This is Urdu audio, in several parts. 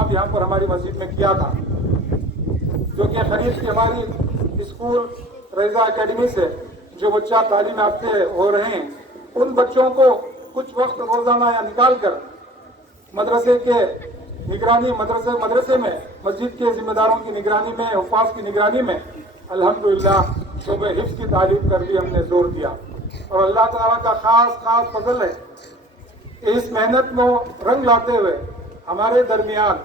اہتمام یہاں پر ہماری مسجد میں کیا تھا، جو کہ قریب کی ہماری اسکول ریضا اکیڈمی سے جو بچہ تعلیم یافتہ ہو رہے ہیں ان بچوں کو کچھ وقت روزانہ یا نکال کر مدرسے کے نگرانی مدرسے میں مسجد کے ذمہ داروں کی نگرانی میں، حفاظ کی نگرانی میں الحمدللہ شعبہ حفظ کی تعلیم پر بھی ہم نے زور دیا۔ اور اللہ تعالیٰ کا خاص فضل ہے کہ اس محنت کو رنگ لاتے ہوئے ہمارے درمیان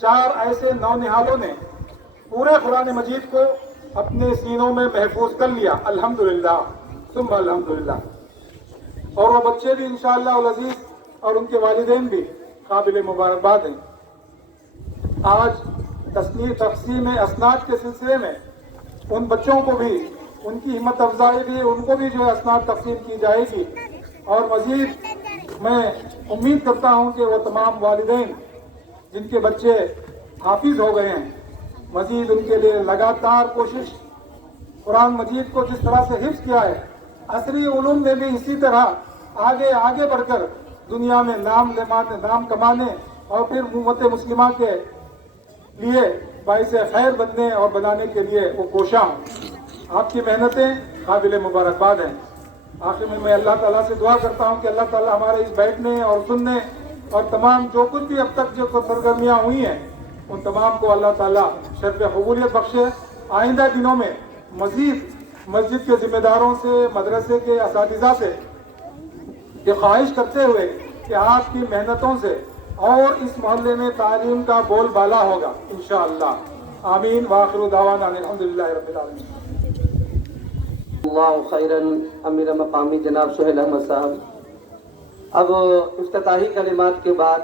4 ایسے نونہالوں نے پورے قرآن مجید کو اپنے سینوں میں محفوظ کر لیا، الحمدللہ ثم الحمدللہ۔ اور وہ بچے بھی انشاءاللہ العزیز اور ان کے والدین بھی قابل مبارکباد ہیں۔ آج تقسیم اسناد کے سلسلے میں ان بچوں کو بھی ان کی ہمت افزائی بھی، ان کو بھی جو ہے اسناد تقسیم کی جائے گی۔ اور مزید میں امید کرتا ہوں کہ وہ تمام والدین جن کے بچے حافظ ہو گئے ہیں مزید ان کے لیے لگاتار کوشش، قرآن مجید کو جس طرح سے حفظ کیا ہے عصری علوم میں بھی اسی طرح آگے بڑھ کر دنیا میں نام کمانے اور پھر امت مسلمہ کے لیے باعث خیر بننے اور بنانے کے لیے وہ کوشاں ہوں۔ آپ کی محنتیں قابل مبارکباد ہیں۔ آخر میں اللہ تعالیٰ سے دعا کرتا ہوں کہ اللہ تعالیٰ ہمارے اس بیٹھنے اور سننے اور تمام جو کچھ بھی اب تک جو سرگرمیاں ہوئی ہیں ان تمام کو اللہ تعالیٰ شرف قبولیت بخشے۔ آئندہ دنوں میں مزید مسجد کے ذمہ داروں سے، مدرسے کے اساتذہ سے یہ خواہش کرتے ہوئے کہ آپ کی محنتوں سے اور اس محلے میں تعلیم کا بول بالا ہوگا انشاءاللہ۔ آمین وآخر دعوانا الحمدللہ رب العالمین۔ اللہ خیراً امیر مقامی جناب سہیل احمد صاحب۔ اب افتتاحی کلمات کے بعد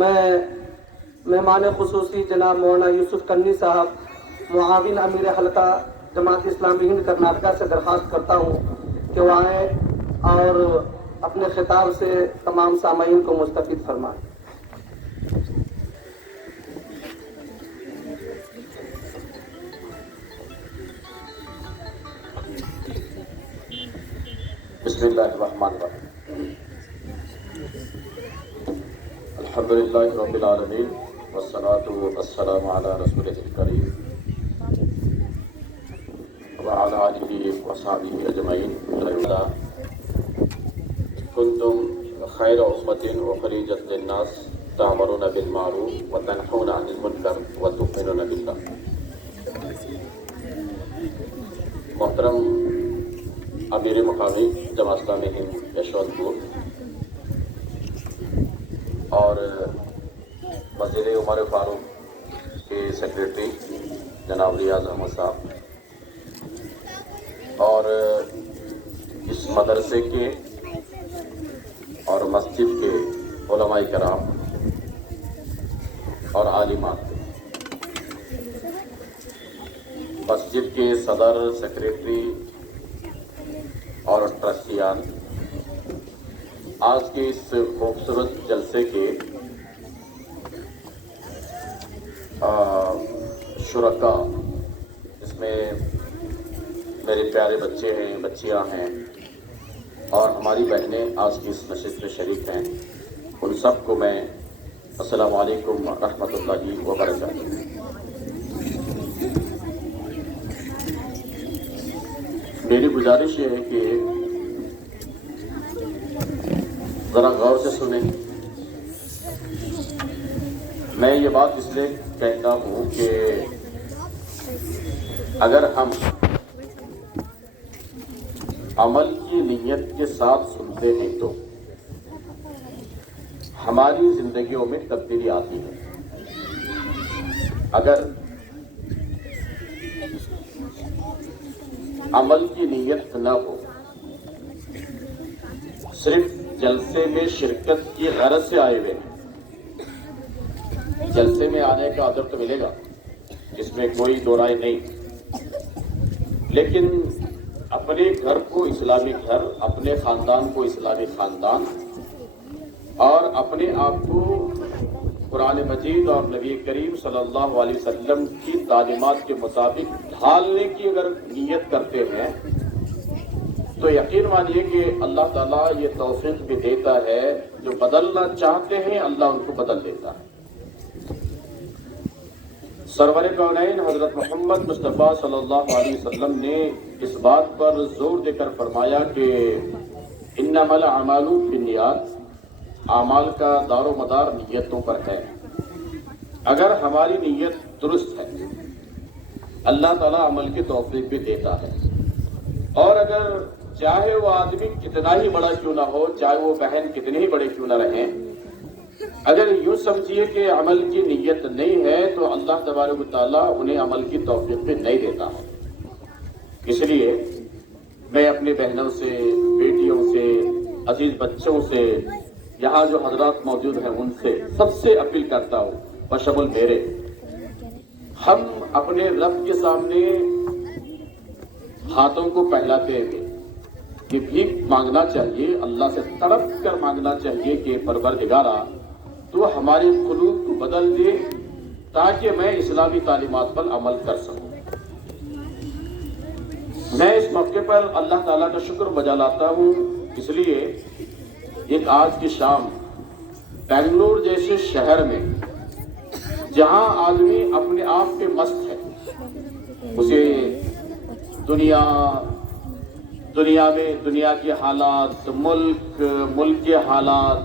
میں مہمان خصوصی جناب مولانا یوسف کنی صاحب معاون امیر حلقہ جماعت اسلامی ہند کرناٹکا سے درخواست کرتا ہوں کہ وہ آئیں اور اپنے خطاب سے تمام سامعین کو مستفید فرمائیں۔ بسم اللہ الرحمن الرحیم، الحمدللہ رب العالمین والصلاة والسلام علی رسولہ الکریم وعلی آلہ وصحبہ اجمعین۔ کنتم خیر امۃ اخرجت للناس تأمرون بالمعروف وتنہون عن المنکر وتؤمنون باللہ۔ محترم امیر مقامی جماعت اسلامی ہند یشونت پور اور وزیر عمر فاروق کے سیکریٹری جناب ریاض احمد صاحب اور اس مدرسے کے اور مسجد کے علماء کرام اور عالمات، مسجد کے صدر، سیکریٹری اور ٹرسٹیان، آج کے اس خوبصورت جلسے کے شرکاء، اس میں میرے پیارے بچے ہیں، بچیاں ہیں اور ہماری بہنیں آج کی اس نشست میں شریک ہیں، ان سب کو میں السلام علیکم ورحمۃ اللہ وبرکاتہ۔ میری گزارش یہ ہے کہ ذرا غور سے سنیں۔ میں یہ بات اس لیے کہتا ہوں کہ اگر ہم عمل کی نیت کے ساتھ سنتے ہیں تو ہماری زندگیوں میں تبدیلی آتی ہے۔ اگر عمل کی نیت نہ ہو، صرف جلسے میں شرکت کی غرض سے آئے ہوئے ہیں، جلسے میں آنے کا اجر تو ملے گا، اس میں کوئی دو رائے نہیں، لیکن اپنے گھر کو اسلامی گھر، اپنے خاندان کو اسلامی خاندان اور اپنے آپ کو قرآن مجید اور نبی کریم صلی اللہ علیہ وسلم کی تعلیمات کے مطابق ڈھالنے کی اگر نیت کرتے ہیں تو یقین مانیے کہ اللہ تعالیٰ یہ توفیق بھی دیتا ہے، جو بدلنا چاہتے ہیں اللہ ان کو بدل دیتا ہے۔ سرور کونین حضرت محمد مصطفیٰ صلی اللہ علیہ وسلم نے اس بات پر زور دے کر فرمایا کہ انما الاعمال بالنیات، اعمال کا دار و مدار نیتوں پر ہے۔ اگر ہماری نیت درست ہے اللہ تعالیٰ عمل کی توفیق بھی دیتا ہے، اور اگر چاہے وہ آدمی کتنا ہی بڑا کیوں نہ ہو، چاہے وہ بہن کتنے ہی بڑے کیوں نہ رہیں، اگر یوں سمجھیے کہ عمل کی نیت نہیں ہے تو اللہ تبارک و تعالیٰ انہیں عمل کی توفیق بھی نہیں دیتا ہے۔ اس لیے میں اپنی بہنوں سے، بیٹیوں سے، عزیز بچوں سے، یہاں جو حضرات موجود ہیں ان سے، سب سے اپیل کرتا ہوں بشمول میرے، ہم اپنے رب کے سامنے ہاتھوں کو پھیلاتے ہوئے کہ بھیک مانگنا چاہیے، اللہ سے تڑپ کر مانگنا چاہیے کہ پروردگارا تو ہمارے قلوب کو بدل دے تاکہ میں اسلامی تعلیمات پر عمل کر سکوں۔ میں اس موقع پر اللہ تعالیٰ کا شکر بجا لاتا ہوں، اس لیے ایک آج کی شام بنگلور جیسے شہر میں جہاں آدمی اپنے آپ کے مست ہے، اسے دنیا میں دنیا کے حالات، ملک کے حالات،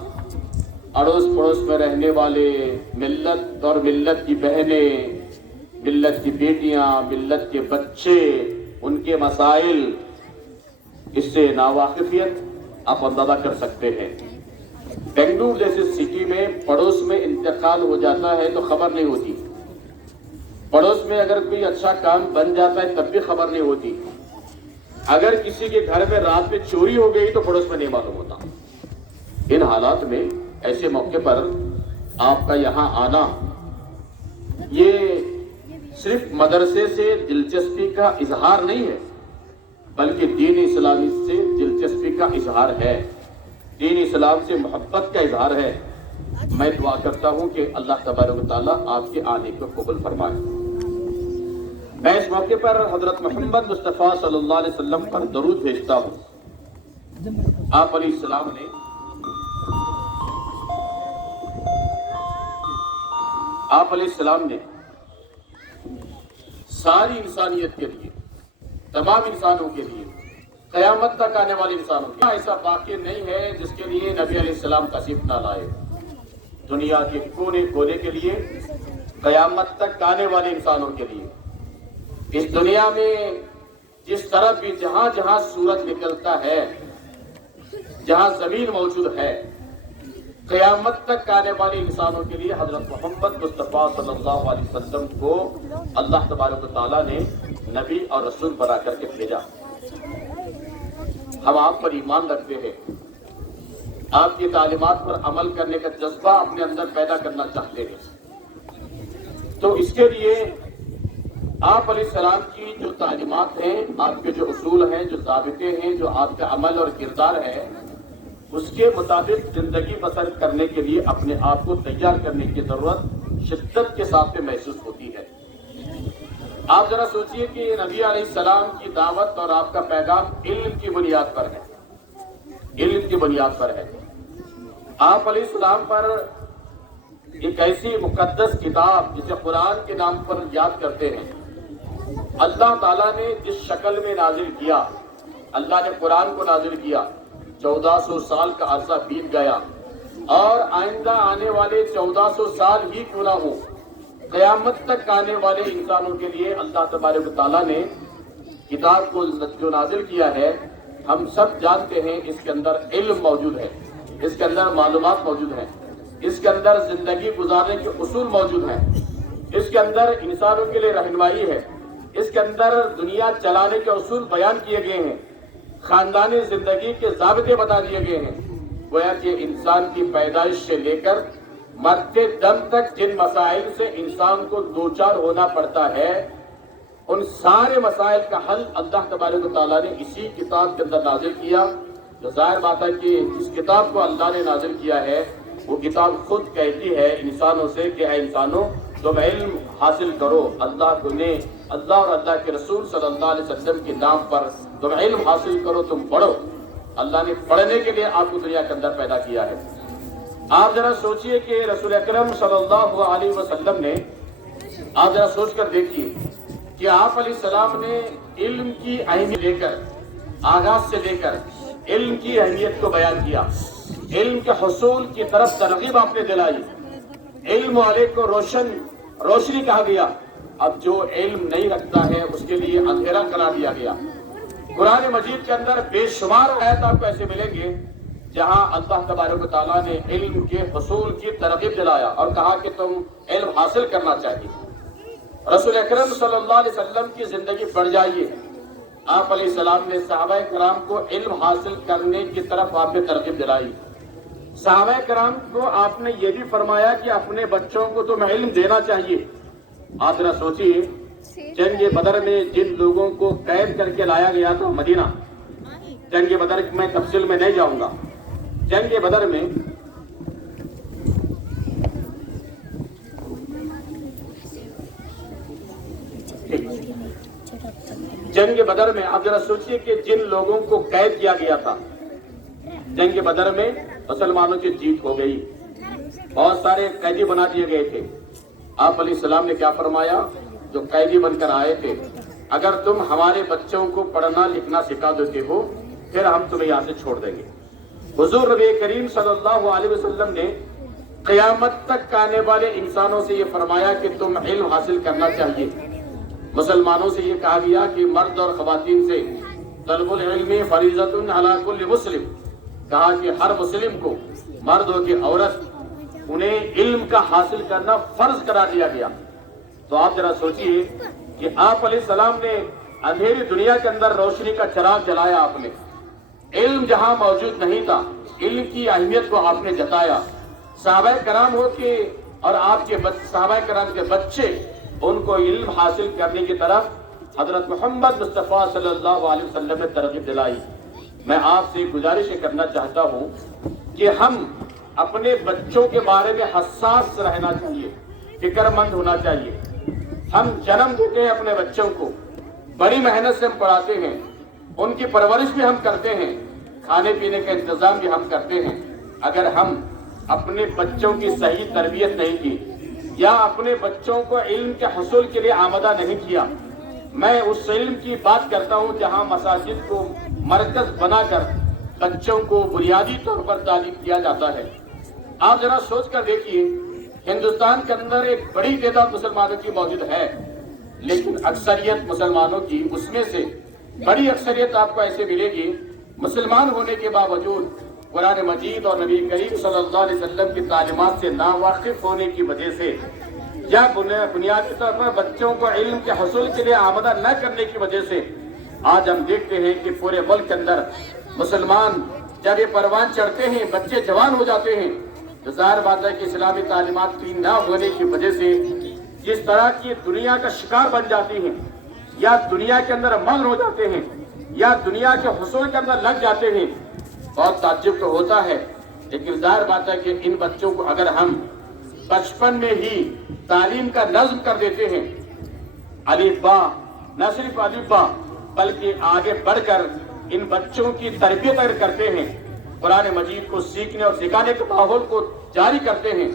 اڑوس پڑوس میں رہنے والے، ملت اور ملت کی بہنیں، ملت کی بیٹیاں، ملت کے بچے، ان کے مسائل، اس سے ناواقفیت آپ اندازہ کر سکتے ہیں۔ بنگلور جیسے سٹی میں پڑوس میں انتقال ہو جاتا ہے تو خبر نہیں ہوتی، پڑوس میں اگر کوئی اچھا کام بن جاتا ہے تب بھی خبر نہیں ہوتی، اگر کسی کے گھر میں رات میں چوری ہو گئی تو پڑوس میں نہیں معلوم ہوتا۔ ان حالات میں ایسے موقع پر آپ کا یہاں آنا یہ صرف مدرسے سے دلچسپی کا اظہار نہیں ہے، بلکہ دین اسلامی سے دلچسپی کا اظہار ہے، دین اسلام سے محبت کا اظہار ہے۔ میں دعا کرتا ہوں کہ اللہ تبارک و تعالیٰ آپ کے آنے کو قبول فرمائے۔ میں اس موقع پر حضرت محمد مصطفیٰ صلی اللہ علیہ وسلم پر درود بھیجتا ہوں۔ آپ علیہ السلام نے ساری انسانیت کے لیے، تمام انسانوں کے لیے، قیامت تک آنے والے انسانوں کے لیے ایسا واقعہ نہیں ہے جس کے لیے نبی علیہ السلام تشریف نہ لائے۔ دنیا کے کونے کونے کے لیے، قیامت تک آنے والے انسانوں کے لیے، اس دنیا میں جس طرح بھی جہاں جہاں سورج نکلتا ہے، جہاں زمین موجود ہے، قیامت تک آنے والے انسانوں کے لیے حضرت محمد مصطفیٰ صلی اللہ علیہ وسلم کو اللہ تبارک و تعالیٰ نے نبی اور رسول بنا کر کے بھیجا۔ ہم آپ پر ایمان رکھتے ہیں، آپ کی تعلیمات پر عمل کرنے کا جذبہ اپنے اندر پیدا کرنا چاہتے ہیں، تو اس کے لیے آپ علیہ السلام کی جو تعلیمات ہیں، آپ کے جو اصول ہیں، جو ضابطے ہیں، جو آپ کا عمل اور کردار ہے، اس کے مطابق زندگی بسر کرنے کے لیے اپنے آپ کو تیار کرنے کی ضرورت شدت کے ساتھ میں محسوس ہوتی ہے۔ آپ ذرا سوچئے کہ نبی علیہ السلام کی دعوت اور آپ کا پیغام علم کی بنیاد پر ہے، علم کی بنیاد پر ہے۔ آپ علیہ السلام پر ایک ایسی مقدس کتاب جسے قرآن کے نام پر یاد کرتے ہیں، اللہ تعالیٰ نے جس شکل میں نازل کیا، اللہ نے قرآن کو نازل کیا، 1400 سال کا عرصہ بیت گیا، اور آئندہ آنے والے 1400 سال ہی کیوں نہ ہو، قیامت تک آنے والے انسانوں کے لیے اللہ تبارک و تعالیٰ نے کتاب کو جو نازل کیا ہے، ہم سب جانتے ہیں اس کے اندر علم موجود ہے، اس کے اندر معلومات موجود ہیں، اس کے اندر زندگی گزارنے کے اصول موجود ہیں، اس کے اندر انسانوں کے لیے رہنمائی ہے، اس کے اندر دنیا چلانے کے اصول بیان کیے گئے ہیں، خاندانی زندگی کے ضابطے بتا دیے گئے ہیں۔ گویا کہ انسان کی پیدائش سے لے کر مرتے دم تک جن مسائل سے انسان کو دوچار ہونا پڑتا ہے، ان سارے مسائل کا حل اللہ تبارک و تعالیٰ نے اسی کتاب کے اندر نازل کیا۔ جو ظاہر بات ہے کہ اس کتاب کو اللہ نے نازل کیا ہے، وہ کتاب خود کہتی ہے انسانوں سے کہ اے انسانوں، تم علم حاصل کرو، اللہ اور اللہ کے رسول صلی اللہ علیہ وسلم کے نام پر تم علم حاصل کرو، تم پڑھو۔ اللہ نے پڑھنے کے لیے آپ کو دنیا کے اندر پیدا کیا ہے۔ آپ ذرا سوچئے کہ رسول اکرم صلی اللہ علیہ وسلم نے آپ ذرا سوچ کر دیکھیے کہ آپ علیہ السلام نے علم کی اہمیت لے کر آغاز سے لے کر علم کی اہمیت کو بیان کیا، علم کے حصول کی طرف ترغیب آپ نے دلائی، علم والے کو روشنی کہا گیا، اب جو علم نہیں رکھتا ہے اس کے لیے اندھیرا قرار دیا گیا۔ قرآن مجید کے اندر بے شمار آیات آپ کو ایسے ملیں گے جہاں اللہ تبارک و تعالیٰ نے علم کے حصول کی ترغیب دلایا اور کہا کہ تم علم حاصل کرنا چاہیے۔ رسول اکرم صلی اللہ علیہ وسلم کی زندگی پڑھ جائیے، آپ علیہ السلام نے صحابہ کرام کو علم حاصل کرنے کی طرف آپ نے ترغیب دلائی۔ صحابہ کرام کو آپ نے یہ بھی فرمایا کہ اپنے بچوں کو تمہیں علم دینا چاہیے۔ آپ ذرا سوچیے، جنگ بدر میں جن لوگوں کو قید کر کے لایا گیا تھا مدینہ، جنگ بدر میں تفصیل میں نہیں جاؤں گا، جنگ بدر میں آپ ذرا سوچیے کہ جن لوگوں کو قید کیا گیا تھا، جنگ بدر میں مسلمانوں کی جیت ہو گئی، بہت سارے قیدی بنا دیے گئے تھے۔ آپ علیہ السلام نے کیا فرمایا؟ جو قیدی بن کر آئے تھے، اگر تم ہمارے بچوں کو پڑھنا لکھنا سکھا دیتے ہو پھر ہم تمہیں یہاں سے چھوڑ دیں گے۔ حضور نبی کریم صلی اللہ علیہ وسلم نے قیامت تک آنے والے انسانوں سے یہ فرمایا کہ تم علم حاصل کرنا چاہیے۔ مسلمانوں سے یہ کہا گیا کہ مرد اور خواتین سے طلب العلم فریضۃ علی کل مسلم، کہا کہ ہر مسلم کو، مرد ہو کہ عورت، انہیں علم کا حاصل کرنا فرض قرار دیا گیا۔ تو آپ ذرا سوچئے کہ آپ علیہ السلام نے اندھیری دنیا کے اندر روشنی کا چراغ جلایا، آپ نے علم جہاں موجود نہیں تھا علم کی اہمیت کو آپ نے جتایا۔ صحابہ کرام ہو کے اور آپ کے صحابہ کرام کے بچے، ان کو علم حاصل کرنے کی طرف حضرت محمد مصطفیٰ صلی اللہ علیہ وسلم نے ترغیب دلائی۔ میں آپ سے گزارش کرنا چاہتا ہوں کہ ہم اپنے بچوں کے بارے میں حساس رہنا چاہیے، فکر مند ہونا چاہیے۔ ہم جنم دیتے ہیں اپنے بچوں کو، بڑی محنت سے ہم پڑھاتے ہیں، ان کی پرورش بھی ہم کرتے ہیں، کھانے پینے کا انتظام بھی ہم کرتے ہیں۔ اگر ہم اپنے بچوں کی صحیح تربیت نہیں کی یا اپنے بچوں کو علم کے حصول کے لیے آمادہ نہیں کیا، میں اس علم کی بات کرتا ہوں جہاں مساجد کو مرکز بنا کر بچوں کو بنیادی طور پر تعلیم کیا جاتا ہے۔ آپ ذرا سوچ کر دیکھیے، ہندوستان کے اندر ایک بڑی تعداد مسلمانوں کی موجود ہے، لیکن اکثریت مسلمانوں کی، اس میں سے بڑی اکثریت آپ کو ایسے ملے گی مسلمان ہونے کے باوجود قرآن مجید اور نبی کریم صلی اللہ علیہ وسلم کی تعلیمات سے ناواقف ہونے کی وجہ سے یا بنیادی طور پر بچوں کو علم کے حصول کے لیے آمادہ نہ کرنے کی وجہ سے آج ہم دیکھتے ہیں کہ پورے ملک کے اندر مسلمان جب یہ پروان چڑھتے ہیں، بچے جوان ہو جاتے ہیں، تو ظاہر بات ہے کہ اسلامی تعلیمات کی نہ ہونے کی وجہ سے جس طرح کی دنیا کا شکار بن جاتی ہیں یا دنیا کے اندر مگن ہو جاتے ہیں یا دنیا کے حصول کے اندر لگ جاتے ہیں، بہت تعجب تو ہوتا ہے۔ لیکن ظاہر بات ہے کہ ان بچوں کو اگر ہم بچپن میں ہی تعلیم کا نظم کر دیتے ہیں، الف با، نہ صرف الف با بلکہ آگے بڑھ کر ان بچوں کی تربیت اگر کرتے ہیں، قرآن مجید کو سیکھنے اور سکھانے کے ماحول کو جاری کرتے ہیں،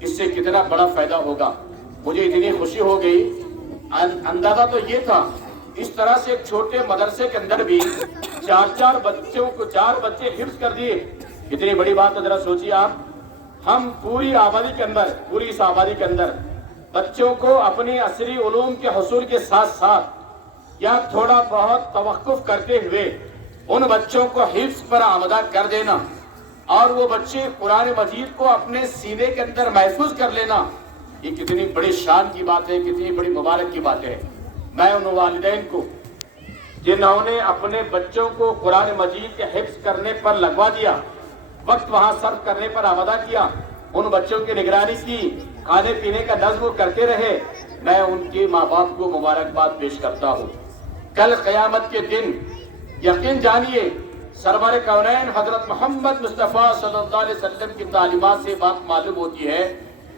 اس سے کتنا بڑا فائدہ ہوگا۔ مجھے اتنی خوشی ہو گئی، اندازہ تو یہ تھا، اس طرح سے ایک چھوٹے مدرسے کے اندر بھی چار بچے حفظ کر دیے، اتنی بڑی بات ہے۔ ذرا سوچیے آپ، ہم پوری آبادی اس آبادی کے اندر بچوں کو اپنی عصری علوم کے حصول کے ساتھ ساتھ یا تھوڑا بہت توقف کرتے ہوئے ان بچوں کو حفظ پر آمادہ کر دینا اور وہ بچے قرآن مجید کو اپنے سینے کے اندر محفوظ کر لینا، یہ کتنی بڑی شان کی بات ہے، کتنی بڑی مبارک کی بات ہے۔ میں ان والدین کو جنہوں نے اپنے بچوں کو قرآن مجید کے حفظ کرنے پر لگوا دیا، وقت وہاں صرف کرنے پر آمادہ کیا، ان بچوں کی نگرانی کی، کھانے پینے کا نظم کرتے رہے، میں ان کے ماں باپ کو مبارکباد پیش کرتا ہوں۔ کل قیامت کے دن یقین جانیے سرور کونین حضرت محمد مصطفیٰ صلی اللہ علیہ وسلم کی تعلیمات سے بات معلوم ہوتی ہے،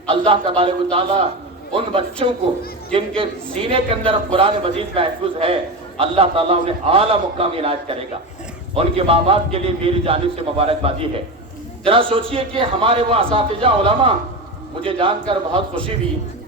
اللہ تبارک و تعالیٰ ان بچوں کو جن کے سینے کے اندر قرآن مجید محفوظ ہے، اللہ تعالیٰ انہیں اعلیٰ مقام عنایت کرے گا۔ ان کے ماں باپ کے لیے میری جانب سے مبارکبادی ہے۔ ذرا سوچئے کہ ہمارے وہ اساتذہ علماء، مجھے جان کر بہت خوشی ہوئی